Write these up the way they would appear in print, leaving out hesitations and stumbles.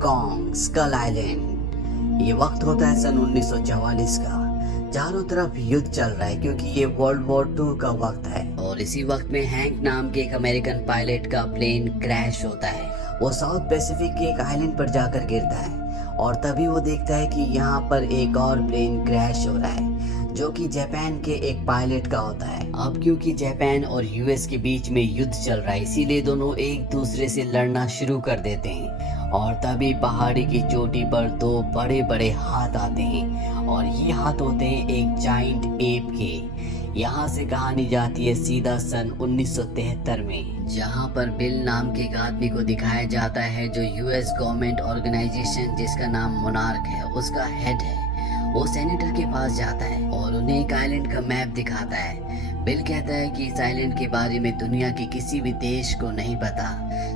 Hong Kong Skull Island. ये वक्त होता है सन 1944 का। चारों तरफ युद्ध चल रहा है क्योंकि ये वर्ल्ड वॉर 2 का वक्त है और इसी वक्त में हैंक नाम के एक अमेरिकन पायलट का प्लेन क्रैश होता है। वो साउथ पैसिफिक के एक आइलैंड पर जाकर गिरता है और तभी वो देखता है कि यहाँ पर एक और प्लेन क्रैश हो रहा है जो कि जापान के एक पायलट का होता है। अब क्योंकि जापान और यूएस के बीच में युद्ध चल रहा है इसीलिए दोनों एक दूसरे से लड़ना शुरू कर देते हैं और तभी पहाड़ी की चोटी पर दो बड़े बड़े हाथ आते हैं और ये हाथ होते हैं एक जाइंट एप के। यहाँ से कहानी जाती है सीधा सन 1973 में, जहाँ पर बिल नाम के एक आदमी को दिखाया जाता है जो यूएस गवर्नमेंट ऑर्गेनाइजेशन जिसका नाम मोनार्क है उसका हेड है। वो सेनेटर के पास जाता है और उन्हें एक आइलैंड का मैप दिखाता है। बिल कहता है कि इस आइलैंड के बारे में दुनिया के किसी भी देश को नहीं पता,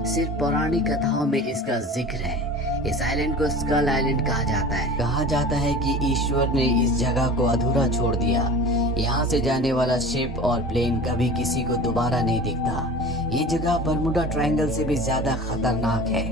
सिर्फ पौराणिक कथाओं में इसका जिक्र है। इस आइलैंड को स्कल आइलैंड कहा जाता है। कहा जाता है कि ईश्वर ने इस जगह को अधूरा छोड़ दिया। यहाँ से जाने वाला शिप और प्लेन कभी किसी को दोबारा नहीं दिखता। ये जगह बरमुडा ट्रायंगल से भी ज्यादा खतरनाक है।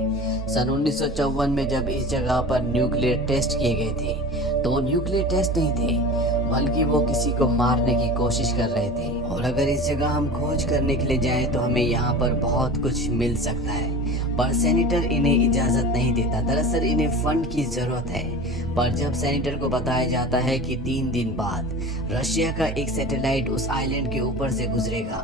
सन 1954 में जब इस जगह पर न्यूक्लियर टेस्ट किए गए थे तो न्यूक्लियर टेस्ट नहीं थे बल्कि वो किसी को मारने की कोशिश कर रहे थे। और अगर इस जगह हम खोज करने के लिए जाएं तो हमें यहाँ पर बहुत कुछ मिल सकता है, पर सेनेटर इन्हें इजाजत नहीं देता। दरअसल इन्हें फंड की जरूरत है। पर जब सेनेटर को बताया जाता है कि 3 दिन बाद रशिया का एक सैटेलाइट उस आइलैंड के ऊपर से गुजरेगा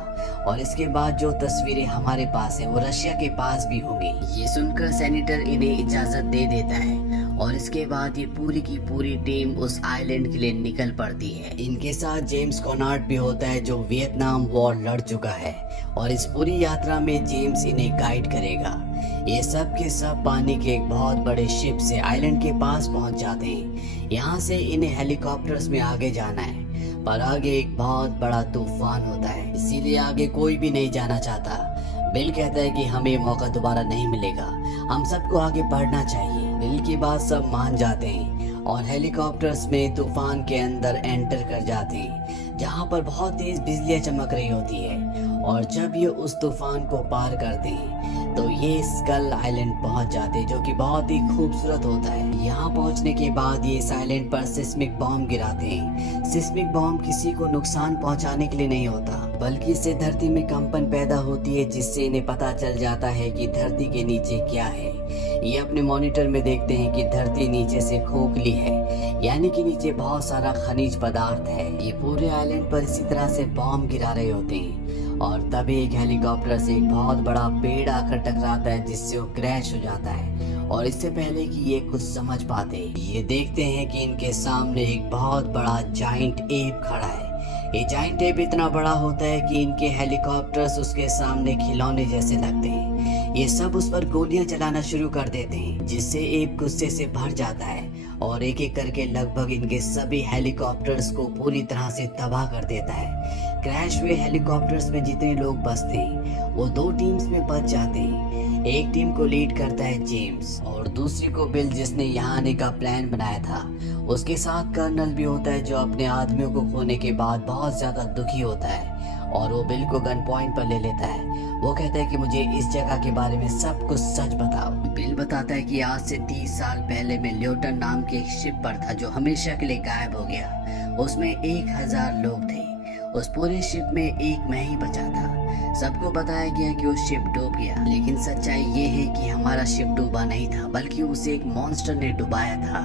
और इसके बाद जो तस्वीरें हमारे पास है वो रशिया के पास भी होंगी। ये सुनकर सेनेटर इन्हें इजाजत दे देता है और इसके बाद ये पूरी की पूरी टीम उस आइलैंड के लिए निकल पड़ती है। इनके साथ जेम्स कॉनार्ड भी होता है जो वियतनाम वॉर लड़ चुका है और इस पूरी यात्रा में जेम्स इन्हें गाइड करेगा। ये सब के सब पानी के एक बहुत बड़े शिप से आइलैंड के पास पहुंच जाते हैं। यहाँ से इन्हें हेलीकॉप्टर्स में आगे जाना है पर आगे एक बहुत बड़ा तूफान होता है इसीलिए आगे कोई भी नहीं जाना चाहता। बिल कहता है कि हमें मौका दोबारा नहीं मिलेगा, हम सबको आगे बढ़ना चाहिए। बिल की बात सब मान जाते हैं और हेलीकॉप्टर्स में तूफान के अंदर एंटर कर जाते हैं जहाँ पर बहुत तेज बिजलियां चमक रही होती है। और जब ये उस तूफान को पार करते हैं तो ये स्कल आइलैंड पहुंच जाते हैं जो कि बहुत ही खूबसूरत होता है। यहाँ पहुंचने के बाद ये इस आइलैंड पर सिस्मिक बॉम्ब गिराते हैं। सिस्मिक बॉम्ब किसी को नुकसान पहुंचाने के लिए नहीं होता बल्कि इससे धरती में कंपन पैदा होती है जिससे इन्हें पता चल जाता है कि धरती के नीचे क्या है। ये अपने मॉनिटर में देखते हैं कि धरती नीचे से खोखली है यानी कि नीचे बहुत सारा खनिज पदार्थ है। ये पूरे आइलैंड पर इसी तरह से बॉम्ब गिरा रहे होते हैं और तभी एक हेलीकॉप्टर से एक बहुत बड़ा पेड़ आकर टकराता है जिससे वो क्रैश हो जाता है। और इससे पहले कि ये कुछ समझ पाते ये देखते हैं कि इनके सामने एक बहुत बड़ा जाइंट एप खड़ा है। ये जाइंट एप इतना बड़ा होता है कि इनके हेलीकॉप्टर्स उसके सामने खिलौने जैसे लगते हैं। ये सब उस पर गोलियां चलाना शुरू कर देते हैं जिससे एप गुस्से से भर जाता है और एक एक करके लगभग इनके सभी हेलीकॉप्टर्स को पूरी तरह से तबाह कर देता है। क्रैश हुए हेलीकॉप्टर्स में जितने लोग बचते हैं वो 2 टीम्स में बच जाते हैं। एक टीम को लीड करता है जेम्स और दूसरी को बिल जिसने यहाँ आने का प्लान बनाया था। उसके साथ कर्नल भी होता है जो अपने आदमियों को खोने के बाद बहुत ज्यादा दुखी होता है और वो बिल को गन पॉइंट पर ले लेता है। वो कहता है कि मुझे इस जगह के बारे में सब कुछ सच बताओ। बिल बताता है कि आज से 30 साल पहले मैं ल्योटन नाम के एक शिप पर था जो हमेशा के लिए गायब हो गया। उसमें 1000 लोग थे। उस पूरे शिप में एक मैं ही बचा था। सबको बताया गया कि वो शिप डूब गया लेकिन सच्चाई ये है कि हमारा शिप डूबा नहीं था बल्कि उसे एक मॉन्स्टर ने डुबाया था।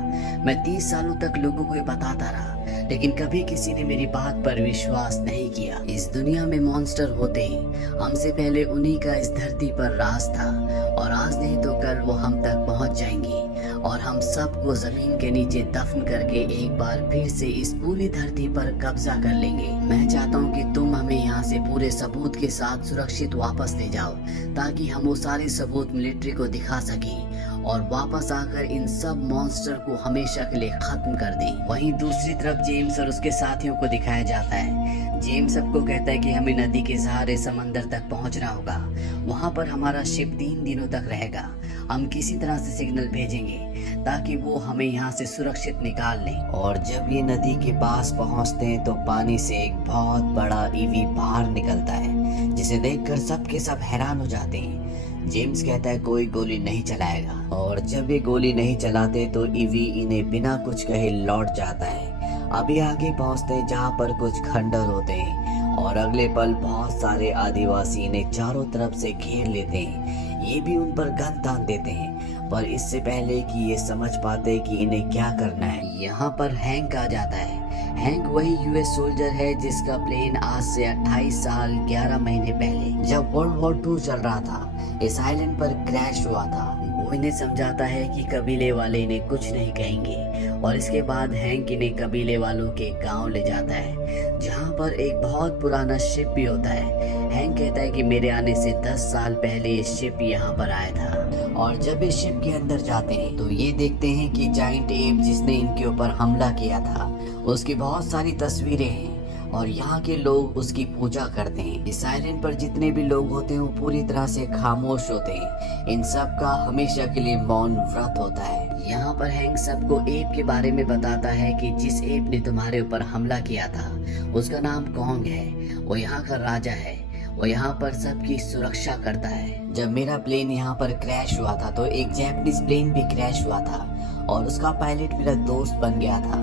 मैं 30 सालों तक लोगों को ये बताता रहा लेकिन कभी किसी ने मेरी बात पर विश्वास नहीं किया। इस दुनिया में मॉन्स्टर होते ही हमसे पहले उन्हीं का इस धरती पर राज था और आज नहीं तो कल वो हम तक पहुंच जाएंगे और हम सबको जमीन के नीचे दफन करके एक बार फिर से इस पूरी धरती पर कब्जा कर लेंगे। मैं चाहता हूँ कि तुम हमें यहाँ से पूरे सबूत के साथ सुरक्षित वापस ले जाओ ताकि हम वो सारे सबूत मिलिट्री को दिखा सकें और वापस आकर इन सब मॉन्स्टर को हमेशा के लिए खत्म कर दें। वहीं दूसरी तरफ जेम्स और उसके साथियों को दिखाया जाता है। जेम्स सबको कहता है कि हमें नदी के सहारे समंदर तक पहुंचना होगा। वहां पर हमारा शिप 3 दिनों तक रहेगा। हम किसी तरह से सिग्नल भेजेंगे ताकि वो हमें यहाँ से सुरक्षित निकाल लें। और जब ये नदी के पास पहुँचते हैं तो पानी से एक बहुत बड़ा ईवी बाहर निकलता है जिसे देखकर सब के सब हैरान हो जाते हैं। जेम्स कहता है कोई गोली नहीं चलाएगा, और जब ये गोली नहीं चलाते तो ईवी इन्हें बिना कुछ कहे लौट जाता है। अभी आगे पहुंचते हैं जहाँ पर कुछ खंडर होते हैं और अगले पल बहुत सारे आदिवासी इन्हें चारों तरफ से घेर लेते हैं। ये भी उन पर गन तान देते हैं, पर इससे पहले कि ये समझ पाते कि इन्हें क्या करना है, यहाँ पर हैंक आ जाता है। हैंक वही यूएस सोल्जर है जिसका प्लेन आज से 28 साल 11 महीने पहले जब वर्ल्ड वॉर 2 चल रहा था इस आइलैंड पर क्रैश हुआ था। वो इन्हें समझाता है कि कबीले वाले इन्हें कुछ नहीं कहेंगे, और इसके बाद हैंक इन्हें कबीले वालों के गांव ले जाता है जहां पर एक बहुत पुराना शिप भी होता है। हैंक कहता है कि मेरे आने से 10 साल पहले ये शिप यहाँ पर आया था, और जब इस शिप के अंदर जाते हैं तो ये देखते हैं कि जाइंट एप जिसने इनके ऊपर हमला किया था उसकी बहुत सारी तस्वीरें हैं, और यहाँ के लोग उसकी पूजा करते हैं। इस आइलैंड पर जितने भी लोग होते हैं वो पूरी तरह से खामोश होते हैं। इन सब का हमेशा के लिए मौन व्रत होता है। यहाँ पर हैंक सबको एप के बारे में बताता है कि जिस एप ने तुम्हारे ऊपर हमला किया था उसका नाम कॉन्ग है, वो यहाँ का राजा है, वो यहाँ पर सबकी सुरक्षा करता है। जब मेरा प्लेन यहाँ पर क्रैश हुआ था तो एक जैपनीज प्लेन भी क्रैश हुआ था और उसका पायलट मेरा दोस्त बन गया था,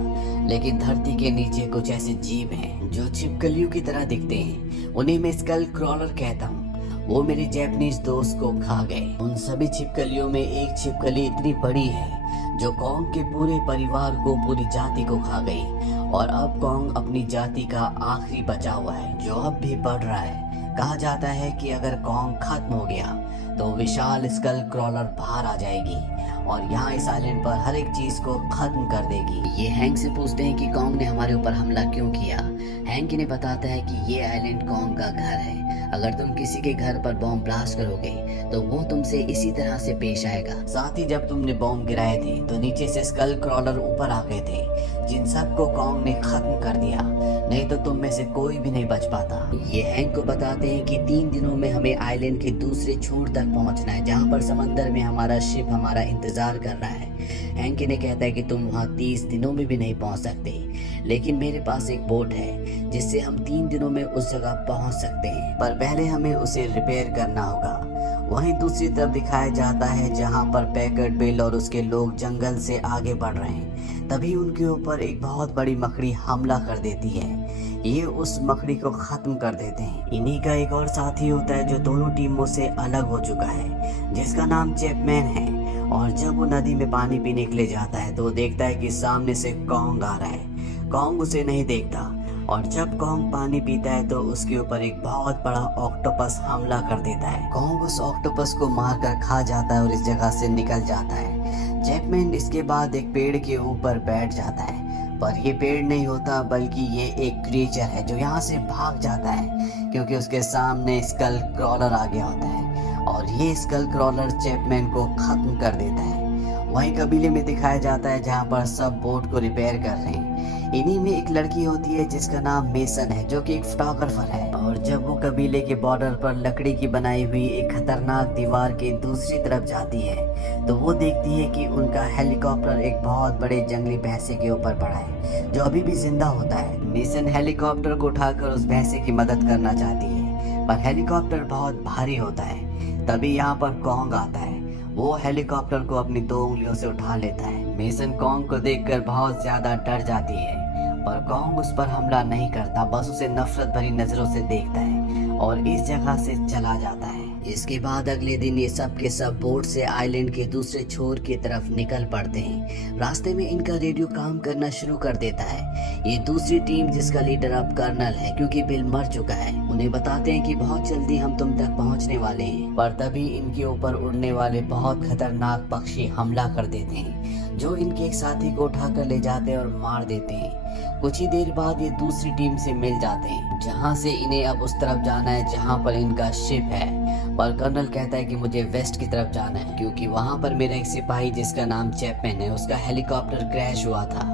लेकिन धरती के नीचे कुछ ऐसे जीव हैं जो छिपकलियों की तरह दिखते हैं, उन्हें मैं स्कल क्रॉलर कहता हूँ। वो मेरे जैपनीज दोस्त को खा गए। उन सभी छिपकलियों में एक छिपकली इतनी बड़ी है जो कॉन्ग के पूरे परिवार को, पूरी जाति को खा गई, और अब कॉन्ग अपनी जाति का आखिरी बचा हुआ है जो अब भी बढ़ रहा है। कहा जाता है कि अगर कॉन्ग खत्म हो गया तो विशाल स्कल क्रॉलर बाहर आ जाएगी और यहाँ इस आइलैंड पर हर एक चीज को खत्म कर देगी। ये हैंक से पूछते हैं कि कॉन्ग ने हमारे ऊपर हमला क्यों किया। हैंक इन्हें बताता है कि ये आइलैंड कॉन्ग का घर है, अगर तुम किसी के घर पर बॉम्ब ब्लास्ट करोगे तो वो तुमसे इसी तरह से पेश आएगा। साथ ही जब तुमने बॉम्ब गिराए थे तो नीचे से स्कल क्रॉलर ऊपर आ गए थे जिन सबको कॉन्ग ने खत्म कर दिया, नहीं तो तुम में से कोई भी नहीं बच पाता। ये हैंक को बताते हैं कि 3 दिनों में हमें आइलैंड के दूसरे छोर तक पहुंचना है जहां पर समंदर में हमारा शिप हमारा इंतजार कर रहा है। हैंक इन्हें कहता है कि तुम वहां 30 दिनों में भी नहीं पहुंच सकते, लेकिन मेरे पास एक बोट है जिससे हम 3 दिनों में उस जगह पहुंच सकते हैं, पर पहले हमें उसे रिपेयर करना होगा। वहीं दूसरी तरफ दिखाया जाता है जहां पर पैकर्ड बिल और उसके लोग जंगल से आगे बढ़ रहे हैं। तभी उनके ऊपर एक बहुत बड़ी मकड़ी हमला कर देती है। ये उस मकड़ी को खत्म कर देते हैं। इन्हीं का एक और साथी होता है जो दोनों टीमों से अलग हो चुका है, जिसका नाम चैपमैन है, और जब वो नदी में पानी पीने के लिए जाता है तो वो देखता है कि सामने से कॉन्ग आ रहा है। कॉन्ग उसे नहीं देखता, और जब कॉन्ग पानी पीता है तो उसके ऊपर एक बहुत बड़ा ऑक्टोपस हमला कर देता है। कॉन्ग उस ऑक्टोपस को मारकर खा जाता है और इस जगह से निकल जाता है। चैपमैन इसके बाद एक पेड़ के ऊपर बैठ जाता है, पर ये पेड़ नहीं होता बल्कि ये एक क्रिएचर है जो यहाँ से भाग जाता है क्योंकि उसके सामने स्कल क्रॉलर आ गया होता है, और ये स्कल क्रॉलर चैपमैन को खत्म कर देता है। वहीं कबीले में दिखाया जाता है जहाँ पर सब बोट को रिपेयर कर रहे हैं। इन्हीं में एक लड़की होती है जिसका नाम मेसन है जो कि एक फोटोग्राफर है, और जब वो कबीले के बॉर्डर पर लकड़ी की बनाई हुई एक खतरनाक दीवार के दूसरी तरफ जाती है तो वो देखती है कि उनका हेलीकॉप्टर एक बहुत बड़े जंगली भैंसे के ऊपर पड़ा है जो अभी भी जिंदा होता है। मेसन हेलीकॉप्टर को उठाकर उस भैंसे की मदद करना चाहती है, पर हेलीकॉप्टर बहुत भारी होता है। तभी यहाँ पर कॉन्ग आता है, वो हेलीकॉप्टर को अपनी 2 उंगलियों से उठा लेता है। मेसन कॉन्ग को देखकर बहुत ज्यादा डर जाती है, पर कॉन्ग उस पर हमला नहीं करता, बस उसे नफरत भरी नजरों से देखता है और इस जगह से चला जाता है। इसके बाद अगले दिन ये सब के सब बोट से आइलैंड के दूसरे छोर की तरफ निकल पड़ते हैं। रास्ते में इनका रेडियो काम करना शुरू कर देता है। ये दूसरी टीम जिसका लीडर अब कर्नल है क्योंकि बिल मर चुका है, उन्हें बताते हैं कि बहुत जल्दी हम तुम तक पहुंचने वाले हैं, पर तभी इनके ऊपर उड़ने वाले बहुत खतरनाक पक्षी हमला कर देते हैं जो इनके एक साथी को उठाकर ले जाते हैं और मार देते हैं। कुछ ही देर बाद ये दूसरी टीम से मिल जाते हैं जहां से इन्हें अब उस तरफ जाना है जहां पर इनका शिप है, पर कर्नल कहता है कि मुझे वेस्ट की तरफ जाना है क्योंकि वहां पर मेरा एक सिपाही जिसका नाम चैपमैन है उसका हेलीकॉप्टर क्रैश हुआ था।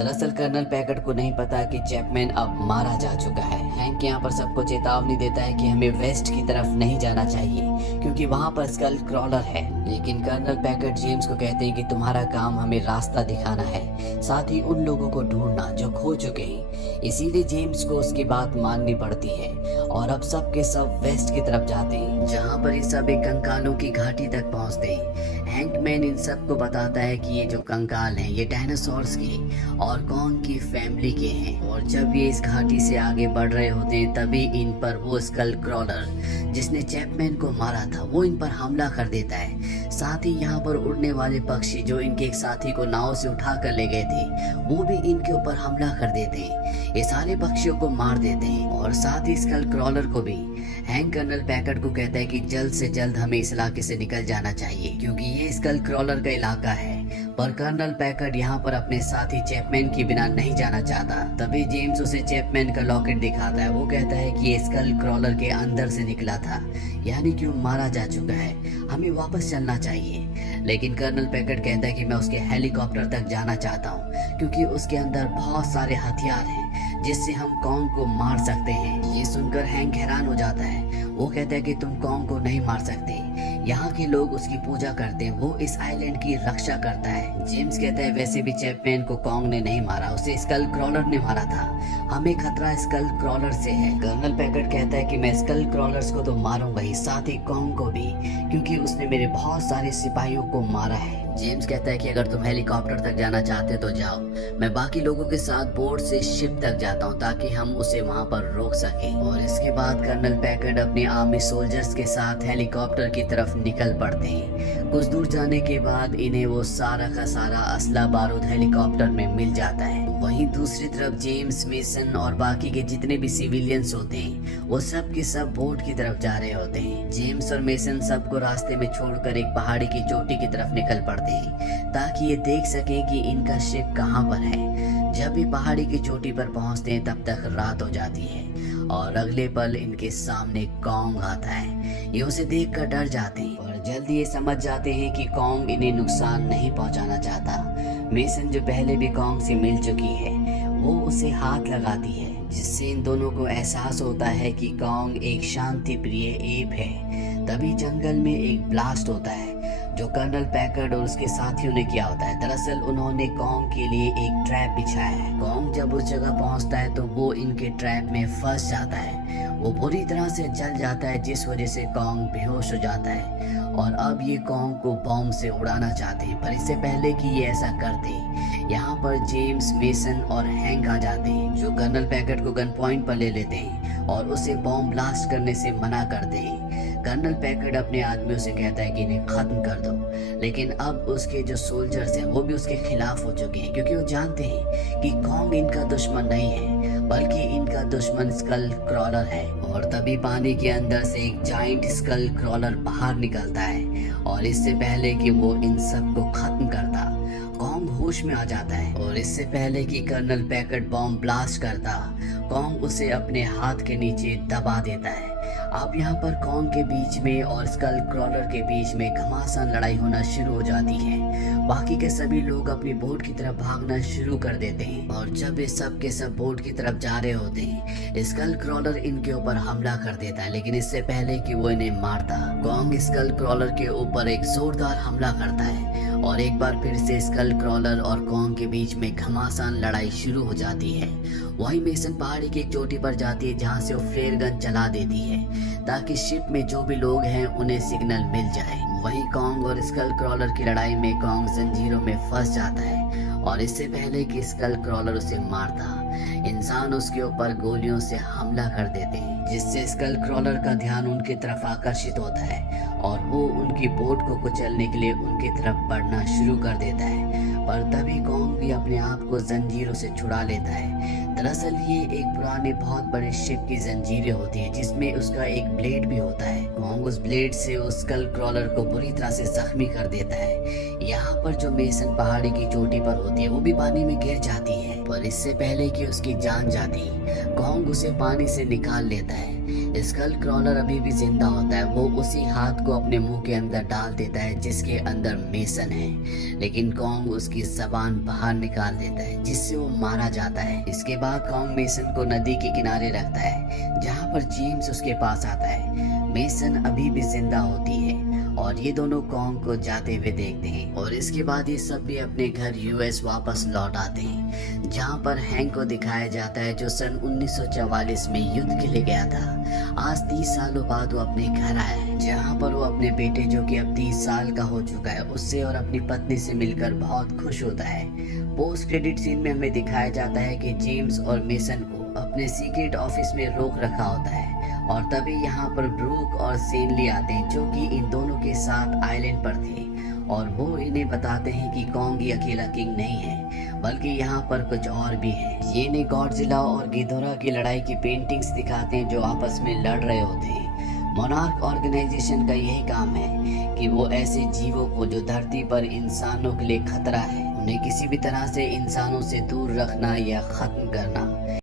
दरअसल कर्नल पैकर्ड को नहीं पता कि चैपमैन अब मारा जा चुका है। हैंक यहाँ पर सबको चेतावनी देता है कि हमें वेस्ट की तरफ नहीं जाना चाहिए क्योंकि वहाँ पर स्कल क्रॉलर है। लेकिन कर्नल पैकर्ड जेम्स को कहते हैं कि तुम्हारा काम हमें रास्ता दिखाना है, साथ ही उन लोगों को ढूंढना जो खो चुके हैं। इसीलिए जेम्स को उसकी बात माननी पड़ती है और अब सब के सब वेस्ट की तरफ जाते हैं, जहाँ पर ये सब एक कंकालों की घाटी तक पहुँचते हैं। हैंकमैन इन सब को बताता है कि ये जो कंकाल हैं ये डायनासोर्स के और कॉन्ग की फैमिली के हैं, और जब ये इस घाटी से आगे बढ़ रहे होते हैं तभी इन पर वो स्कल क्रॉलर जिसने चैपमैन को मारा था वो इन पर हमला कर देता है। साथ ही यहाँ पर उड़ने वाले पक्षी जो इनके एक साथी को नाव से उठा कर ले गए थे वो भी इनके ऊपर हमला कर देते हैं। ये सारे पक्षियों को मार देते हैं और साथ ही स्कल क्रॉलर को भी। हैंक कर्नल पैकर्ड को कहता है कि जल्द से जल्द हमें इस इलाके से निकल जाना चाहिए क्योंकि ये स्कल क्रॉलर का इलाका है। पर कर्नल पैकर्ड यहाँ पर अपने साथी चैपमैन के बिना नहीं जाना चाहता। तभी जेम्स उसे चैपमैन का लॉकेट दिखाता है। वो कहता है कि ये स्कल क्रॉलर के अंदर से निकला था, यानी कि वो मारा जा चुका है, हमें वापस चलना चाहिए। लेकिन कर्नल पैकर्ड कहता है कि मैं उसके हेलीकॉप्टर तक जाना चाहता हूँ क्योंकि उसके अंदर बहुत सारे हथियार हैं जिससे हम कॉन्ग को मार सकते हैं। ये सुनकर हैंक हैरान हो जाता है। वो कहता है कि तुम कॉन्ग को नहीं मार सकते, यहाँ के लोग उसकी पूजा करते हैं, वो इस आइलैंड की रक्षा करता है। जेम्स कहता है वैसे भी चैपमैन को कॉन्ग ने नहीं मारा, उसे स्कल क्रॉलर ने मारा था, हमें खतरा स्कल क्रॉलर से है। कर्नल पैकर्ड कहता है कि मैं स्कल क्रॉलर्स को तो मारूंगा ही, साथ ही कॉन्ग को भी, क्योंकि उसने मेरे बहुत सारे सिपाहियों को मारा है। जेम्स कहता है कि अगर तुम हेलीकॉप्टर तक जाना चाहते तो जाओ, मैं बाकी लोगों के साथ बोट से शिप तक जाता हूँ ताकि हम उसे वहाँ पर रोक सकें। और इसके बाद कर्नल पैकर्ड अपने आर्मी सोल्जर्स के साथ हेलीकॉप्टर की तरफ निकल पड़ते हैं। कुछ दूर जाने के बाद इन्हें वो सारा का सारा असला बारूद हेलीकॉप्टर में मिल जाता है। वहीं दूसरी तरफ जेम्स, मेसन और बाकी के जितने भी सिविलियंस होते हैं वो सब के सब बोट की तरफ जा रहे होते हैं। जेम्स और मेसन सबको रास्ते में छोड़कर एक पहाड़ी की चोटी की तरफ निकल पड़ते हैं ताकि ये देख सकें कि इनका शिप कहाँ पर है। जब भी पहाड़ी की चोटी पर पहुंचते हैं तब तक रात हो जाती है और अगले पल इनके सामने कॉन्ग आता है। ये उसे देखकर डर जाते हैं और जल्दी ये समझ जाते हैं कि कॉन्ग इन्हें नुकसान नहीं पहुंचाना चाहता। मेसन जो पहले भी कॉन्ग से मिल चुकी है वो उसे हाथ लगाती है, जिससे इन दोनों को एहसास होता है कि कॉन्ग एक शांति प्रिय एप है। तभी जंगल में एक ब्लास्ट होता है जो कर्नल पैकर्ड और उसके साथियों ने किया होता है। दरअसल उन्होंने कॉन्ग के लिए एक ट्रैप बिछाया है। कॉन्ग जब उस जगह पहुंचता है तो वो इनके ट्रैप में फंस जाता है। वो बुरी तरह से जल जाता है जिस वजह से कॉन्ग बेहोश हो जाता है और अब ये कॉन्ग को बॉम्ब से उड़ाना चाहते हैं। पर इससे पहले कि ये ऐसा करते यहाँ पर जेम्स, मेसन और हैंक आ जाते हैं जो कर्नल पैकर्ड को गन पॉइंट पर ले लेते हैं और उसे बॉम्ब ब्लास्ट करने से मना करते हैं। कर्नल पैकर्ड अपने आदमियों से कहता है कि इन्हें खत्म कर दो, लेकिन अब उसके जो सोल्जर्स हैं वो भी उसके खिलाफ हो चुके हैं क्योंकि वो जानते हैं कि कॉन्ग इनका दुश्मन नहीं है बल्कि इनका दुश्मन स्कल क्रॉलर है। और तभी पानी के अंदर से एक जाइंट स्कल क्रॉलर बाहर निकलता है और इससे पहले कि वो इन सब को खत्म करता कॉन्ग होश में आ जाता है और इससे पहले कि कर्नल पैकर्ड बॉम्ब ब्लास्ट करता कॉन्ग उसे अपने हाथ के नीचे दबा देता है। अब यहाँ पर कॉन्ग के बीच में और स्कल क्रॉलर के बीच में घमासान लड़ाई होना शुरू हो जाती है। बाकी के सभी लोग अपनी बोट की तरफ भागना शुरू कर देते हैं और जब ये सब के सब बोट की तरफ जा रहे होते हैं स्कल क्रॉलर इनके ऊपर हमला कर देता है। लेकिन इससे पहले कि वो इन्हें मारता कॉन्ग स्कल क्रॉलर के ऊपर एक जोरदार हमला करता है और एक बार फिर से स्कल क्रॉलर और कॉन्ग के बीच में घमासान लड़ाई शुरू हो जाती है। वहीं मेसन पहाड़ी की एक चोटी पर जाती है जहां से वो फ्लेयर गन चला देती है ताकि शिप में जो भी लोग हैं उन्हें सिग्नल मिल जाए। वहीं कॉन्ग और स्कल क्रॉलर की लड़ाई में कॉन्ग जंजीरों में फंस जाता है और इससे पहले कि स्कल क्रॉलर उसे मारता इंसान उसके ऊपर गोलियों से हमला कर देते हैं, जिससे स्कल क्रॉलर का ध्यान उनकी तरफ आकर्षित होता है और वो उनकी बोट को कुचलने के लिए उनकी तरफ बढ़ना शुरू कर देता है। पर तभी कॉन्ग भी अपने आप को जंजीरों से छुड़ा लेता है। दरअसल ये एक पुराने बहुत बड़े शिप की जंजीरें होती है जिसमें उसका एक ब्लेड भी होता है। कॉन्ग उस ब्लेड से उस स्कल क्रॉलर को बुरी तरह से जख्मी कर देता है। यहाँ पर जो मेसन पहाड़ी की चोटी पर होती है वो भी पानी में गिर जाती है, पर इससे पहले कि उसकी जान जाती कॉन्ग उसे पानी से निकाल लेता है। स्कल क्रॉलर अभी भी जिंदा होता है। वो उसी हाथ को अपने मुंह के अंदर डाल देता है जिसके अंदर मेसन है, लेकिन कॉन्ग उसकी जबान बाहर निकाल देता है जिससे वो मारा जाता है। इसके बाद कॉन्ग मेसन को नदी के किनारे रखता है जहाँ पर जेम्स उसके पास आता है। मेसन अभी भी जिंदा होती है और ये दोनों कॉन्ग को जाते हुए देखते हैं और इसके बाद ये सब भी अपने घर यूएस वापस लौट आते हैं, जहाँ पर हैंक को दिखाया जाता है जो सन 1944 में युद्ध के लिए गया था। आज 30 सालों बाद वो अपने घर आया है, जहाँ पर वो अपने बेटे जो कि अब 30 साल का हो चुका है उससे और अपनी पत्नी से मिलकर बहुत खुश होता है। पोस्ट क्रेडिट सीन में हमें दिखाया जाता है कि जेम्स और मेसन को अपने सीक्रेट ऑफिस में रोक रखा होता है और तभी यहाँ पर ब्रूक और सेनली आते हैं जो कि इन दोनों के साथ आइलैंड पर थे और वो इन्हें बताते हैं कि कॉन्ग ही अकेला किंग नहीं है बल्कि यहाँ पर कुछ और भी है। ये इन्हें गॉडजिला और गिदोरा की लड़ाई की पेंटिंग्स दिखाते हैं जो आपस में लड़ रहे होते हैं। मोनार्क ऑर्गेनाइजेशन का यही काम है कि वो ऐसे जीवों को जो धरती पर इंसानों के लिए खतरा है उन्हें किसी भी तरह से इंसानों से दूर रखना या खत्म करना।